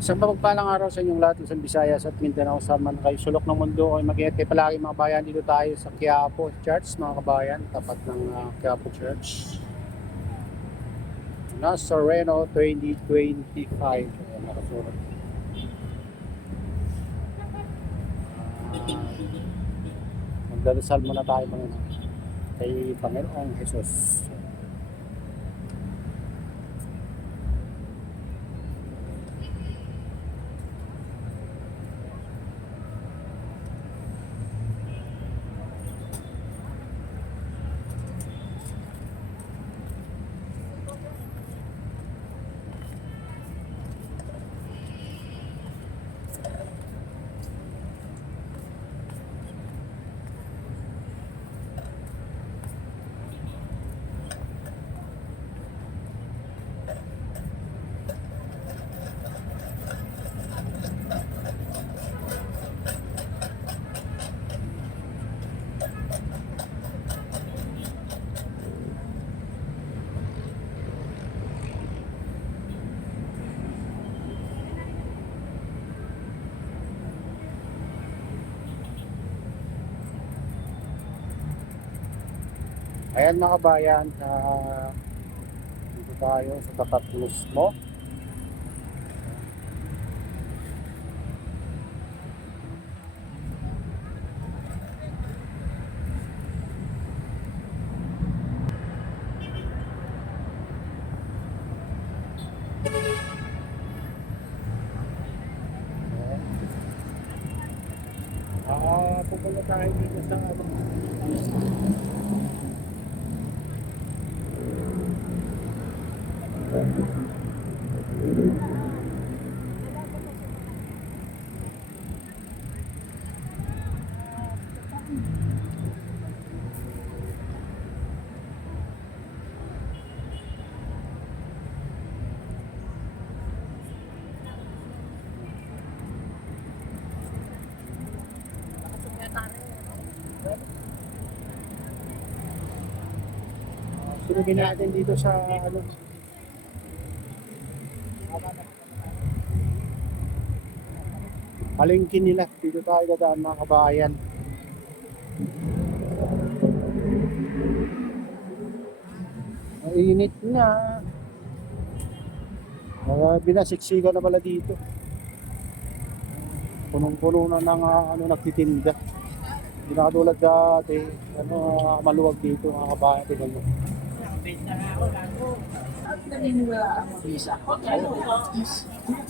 Isang mapagpalang araw sa inyong lahat, isang Visayas at Mindanao, sa man kayo sulok ng mundo ay mag-iingat kayo palagi mga kabayan. Dito tayo sa Quiapo Church mga kabayan, tapat ng Quiapo Church. Nazareno 2025. Ayan, nakasulat. Magdadasal muna tayo mga kay Panginoong Jesus. Ayan mga kabayan, dito tayo sa tapat mismo. Pupunta tayo dito sa sunugin natin dito sa ano, palengke nila. Dito tayo dadaan mga kabayan. Ang init na. Binasiksikan na pala dito. Punong-puno na ng ano, nagtitinda. Hindi na katulad dati. Ano, maluwag dito mga kabayan. Tingnan mo.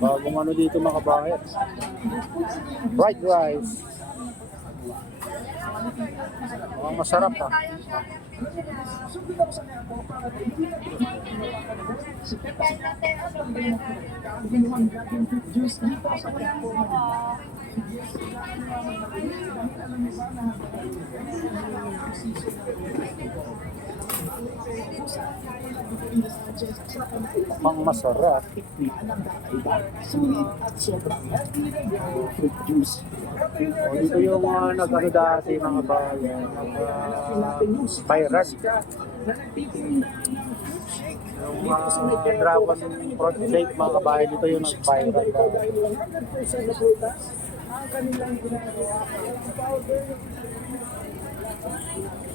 Bagong ano dito mga kabayan. Fried rice. Masarap ha. Pang masarap. Dito yung nag-ano dati mga bayan, nag-viral. Yung dragon fruit shake mga kabayan, dito yung nag-viral.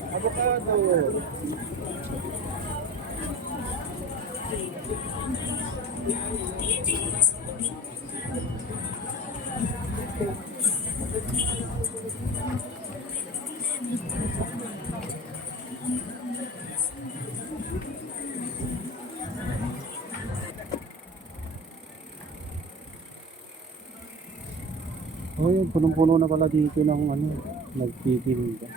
Avocado. Oh, yun, punong-puno na pala dito ng ano, nagtitinda.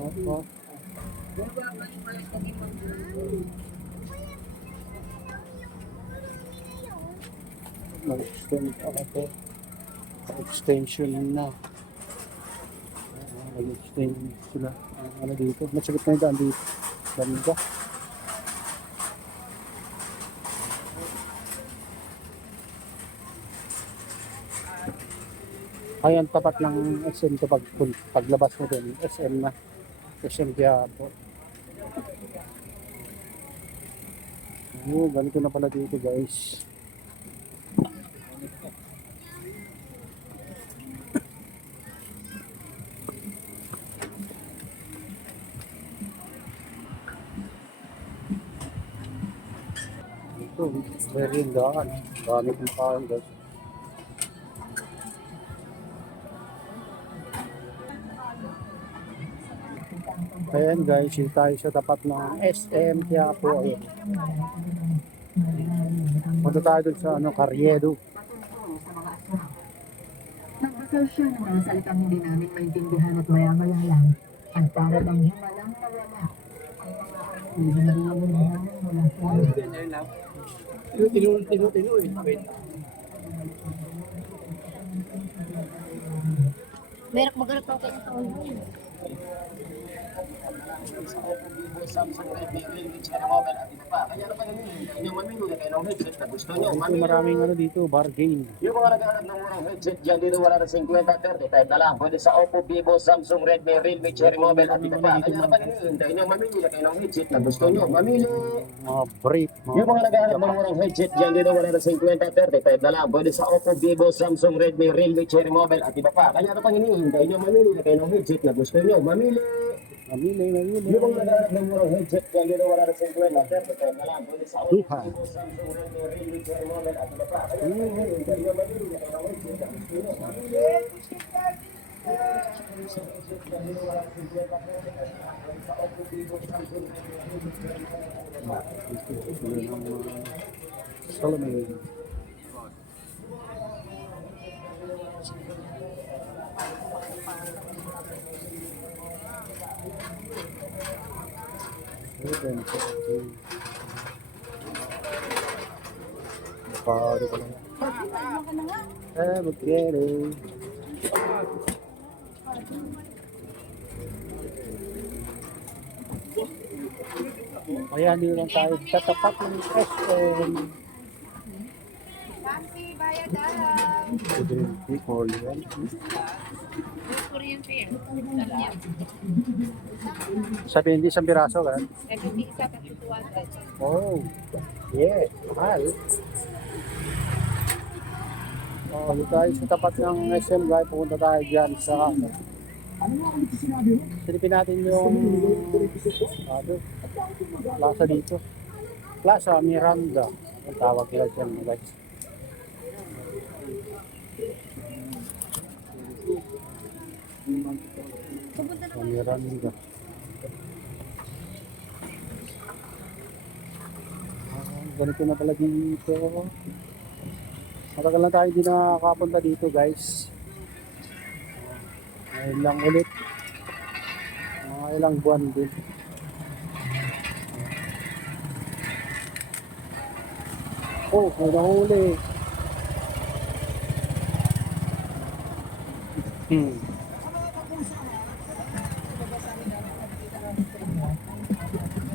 Opo. Mag-extend ako. Extension na. Mag-extend sila. Ano dito? Masakit na yung daan dito. Ganda. Ay, ang tapat ng SM to paglabas mo din. SM na. SM Quiapo. Oh, ganito na pala dito guys. dito. Very daan. Dami kong kain guys. Ayan guys, yung tayo sa tapat ng SM Quiapo. Ayan. Punta tayo dun sa Carriedo. Nagbasal siya ng mga salitang hindi namin maintindihan at maya-maya lang. Ang para bang himalang nawala. Ang mga narinig namin mula sa Tinu eh. Wait. Meron magalap ako kayo sa online. Samsung Redmi Realme Cherry Mobile at iba pa. Kaya naman yung mamimili kayo ng headset na gusto nyo. Maraming dito, bargain. Yung mga naghahanap ng murang headset dyan dito wala na 50, 30 type na lang. Pwede sa Oppo, Vivo, Samsung, Redmi, Realme, Cherry Mobile at iba pa. Kaya naman yung mamimili kayo ng headset na gusto nyo. Mamili. Mga brief. Yung mga naghahanap ng murang headset dyan dito wala na 50, 30 type na lang. Pwede sa Oppo, Vivo, Samsung, Redmi, Realme, Cherry Mobile at iba pa. Kaya naman yung mamimili kayo ng headset na gusto nyo. Mamili. Mamili. Yung mga naghahanap ng murang headset dyan dito wala na 50, 30 type na lang. Pwede sa Oppo, Duha. Vivo, Samsung, Redmi, Realme, Cherry Mobile at iba pa. Kaya naman yung mamimili kayo ng headset na gusto nyo. Mamili. Solomon. Paro ko lang. Magkero. Ayan, dito lang tayo sa tapat ng SM. Kamsi, bayad daw. Korean. Korean fair. Sabihin din isang piraso ka. Nagpili sa 200. Oh, yeah, mahal. Oh, dito tayo sa tapat ng SM guys. Pupunta tayo dyan sa silipin natin yung plaza dito. Plaza Miranda. Ang tawag nila dyan guys. Sa Miranda. Ganito na pala dito. Matagal na tayo hindi nakakapunta dito guys. Ngayon lang ulit. Mga ilang buwan din. Oh, may nahuli.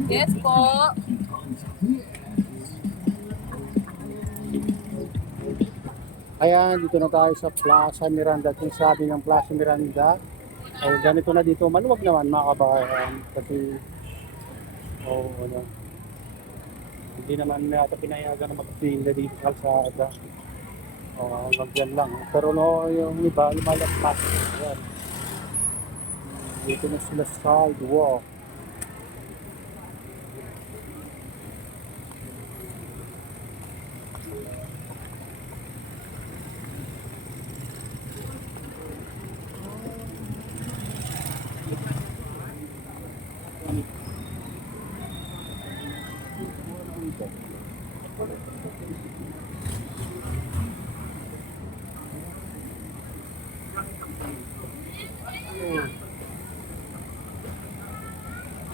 Yes po. Ayan, dito na tayo sa Plaza Miranda. At yung sabi ng Plaza Miranda, ay ganito na dito. Maluwag naman mga kabayan. Kasi, hindi naman yata pinayagan na magpinda dito sa kalsada. Magyan lang. Pero yung iba, lumalagpas. Ayan. Dito na sila sa sidewalk.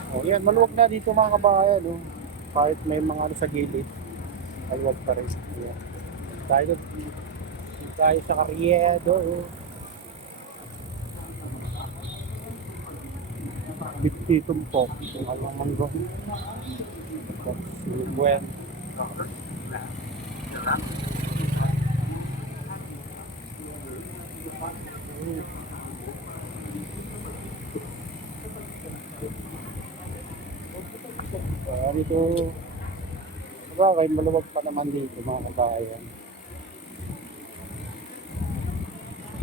Oh, yan, maluwag na dito mga kabayan. Oh. Kahit may mga sa gilid, maluwag pa rin. Yan. Tayo sa Carriedo. Oh. 50 tumpok. Alang manggo. Buen. Dito, bagay, maluwag pa naman dito mga kabayan.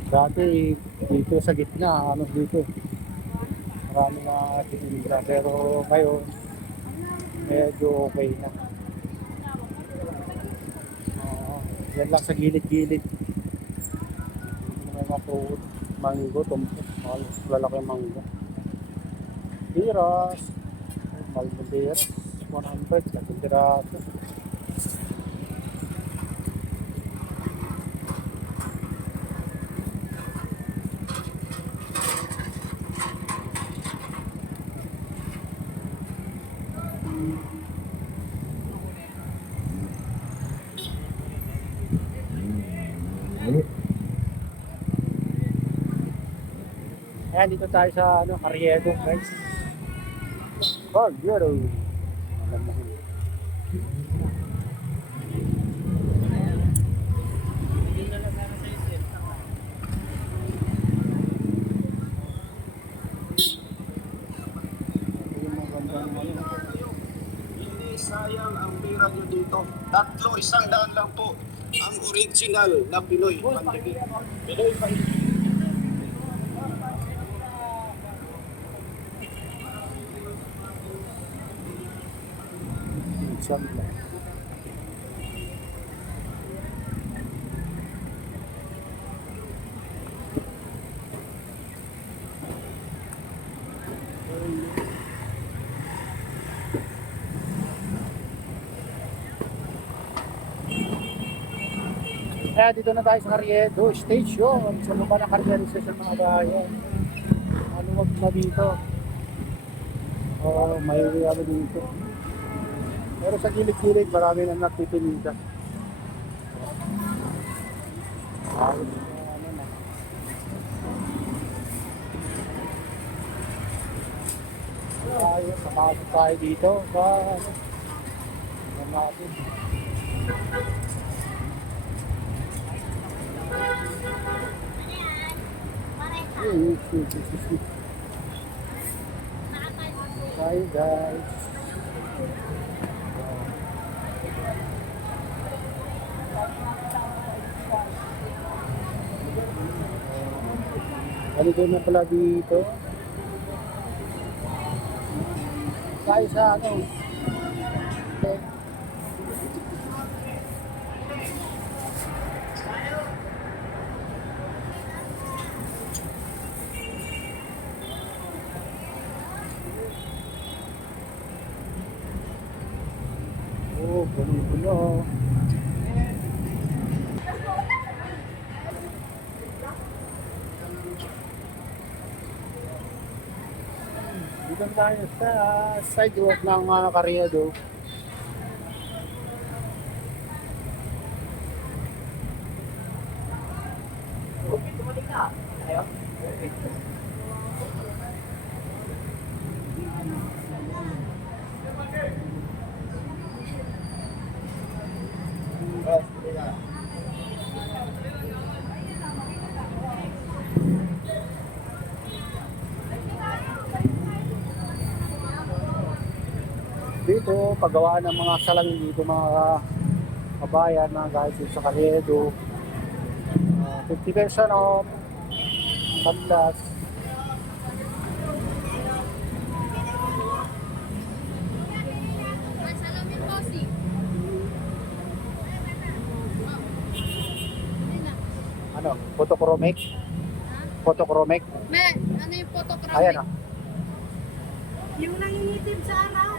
Dati, dito sa gitna, dito, marami na tinira. Pero ngayon, medyo okay na. Yan lang sa gilid-gilid. May mga fruit, mango, tumpok. Lalaki yung mango. Piras. Malmodiras. 100. Sa pintiraso. Ayan, dito tayo sa Carriedo, guys. Carriedo. Alam mo yun. Hindi sayang ang pera nyo dito. 100 lang po. Ang original na Pinoy Pandikit. Pinoy Pandikit. Isang lang. Kaya dito na tayo sa Carriedo Station. Sa baba ng Carriedo Station mga bayan. Maluwag na dito. Oh, may ano dito. Pero sa gilid-gilid marami na nagtitinda. Ayos na ano na. Ayos, nakasok tayo dito sa ano natin. Hi guys. Halika na pala dito. Tayo sa ano. Oh, puno-puno. Dito tayo sa sidewalk ng Carriedo. Dito, paggawa ng mga salamin dito mga kabayan, mga guys, sa Carriedo. 50% off. Pandas. Salamin bossy. Ano? Photochromic? Photochromic? Ano yung photographic? Ayan ah. Yung nangingitim sa araw.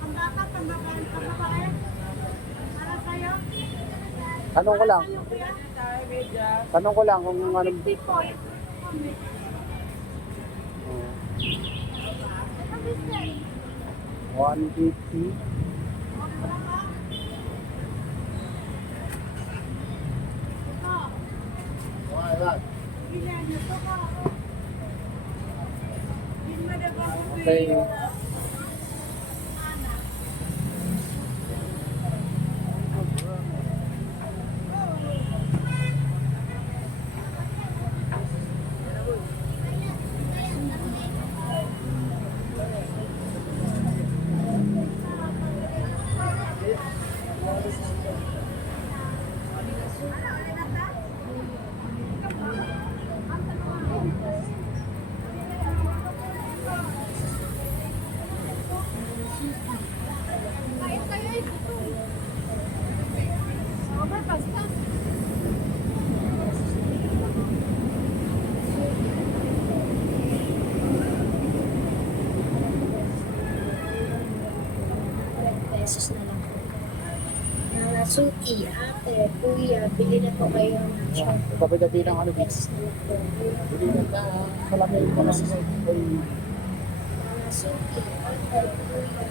Ang bata, pambabae, pambabae. Para sa'yo. Tanong ko lang. Sa'yo, kuya. Tanong ko lang kung ano. Tipo. 150. Ilan, ito ka. Hindi mo na ba kung Okay. pesos na lang po. Mga suki, ate, kuya, bili na po kayo ng shampoo. Gabi-gabi ng ano, 10 pesos na lang po. Hindi na malamig ko lang sa Mga suki, ate, kuya.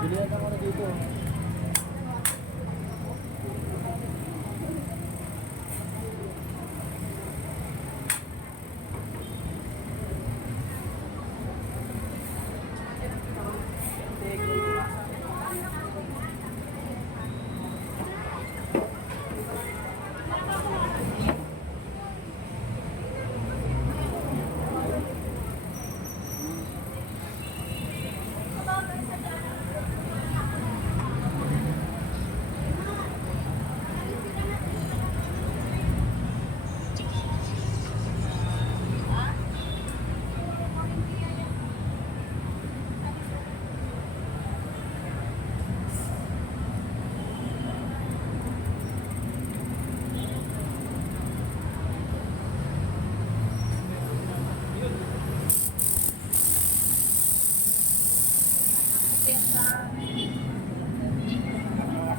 Bilihan ng ano dito.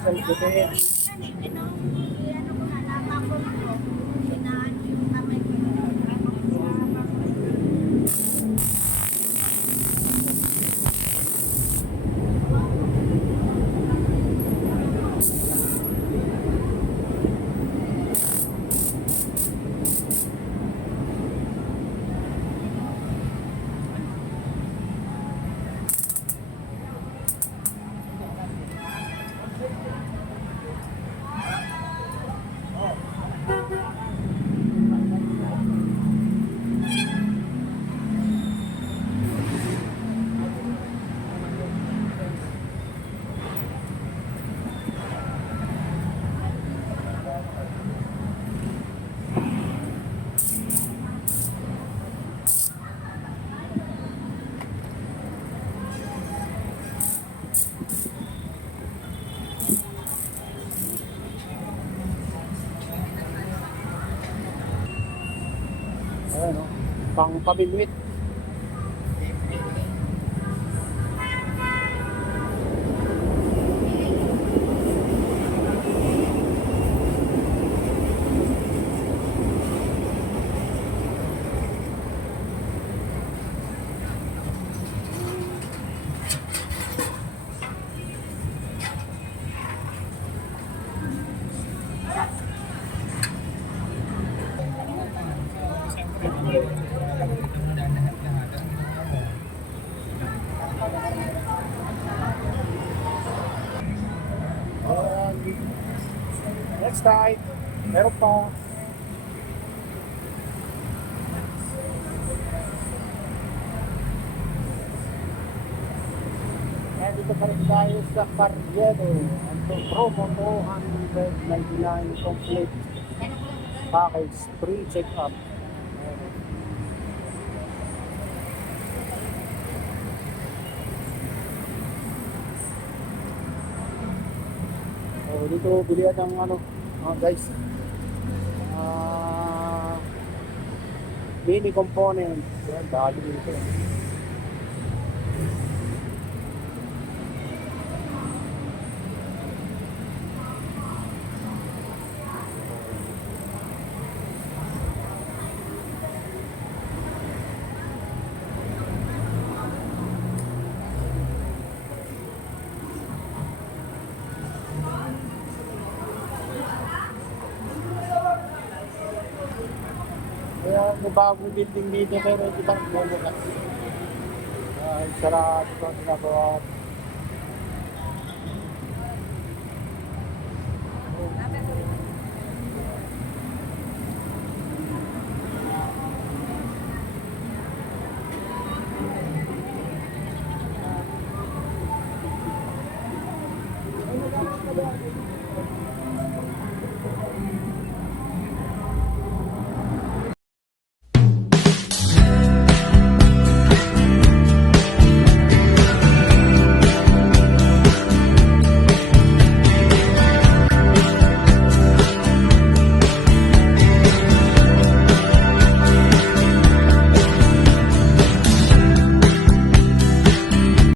Self-defense. Ayan, no? Pang pabinwit. Next time, meron pa. And dito pa rin tayo sa Carriedo. Ito promo 299 complete package, free check-up. So, dito bilihan ng ano, guys, mini component. Yan, dahil dito. Kaya may bagong building dito pero hindi pa bumukas. Sarado pa ginagawa.